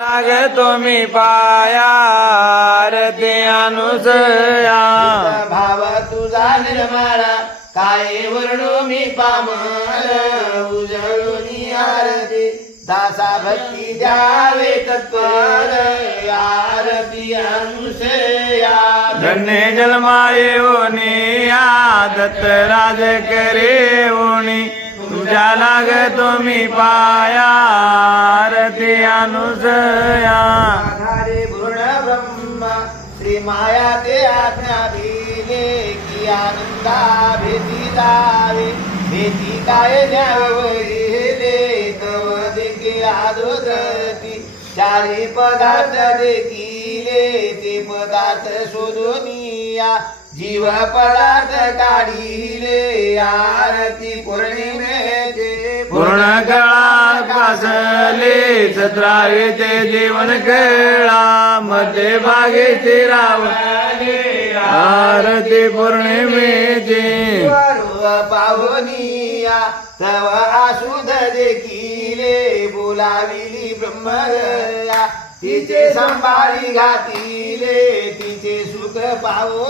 लाग तुम्ही पाया रती अनुसया. भाव तुझा निर्मळा काय वर्णो मी पामल उजळूनी आरती. दासा भक्ती द्यावे तत्पर आरती अनुसया. धन्य जन्माये ओनी या दत्त राज करे ओणी तुझ्या लाग तुम्ही पाया रती अनुसया आधारे पूर्ण ब्रह्म श्री माया ते आज्ञा दिले की आनंदा भेटी जावे भेटी काय द्यावले तव देखील आदोदती चारी पदार्थ देखिले ते पदार्थ शोधून या जीव पदार्थ काढिले आरती पौर्णिमेचे पूर्ण काळा। कासले सत्रावे ते जीवन केळा मध्ये भागे ते राव आरती पौर्णिमेची. पावनिया तव आसुध देखिले बोलाविली ब्रह्मया तिचे संभाळी घातिले तिचे सुख पाव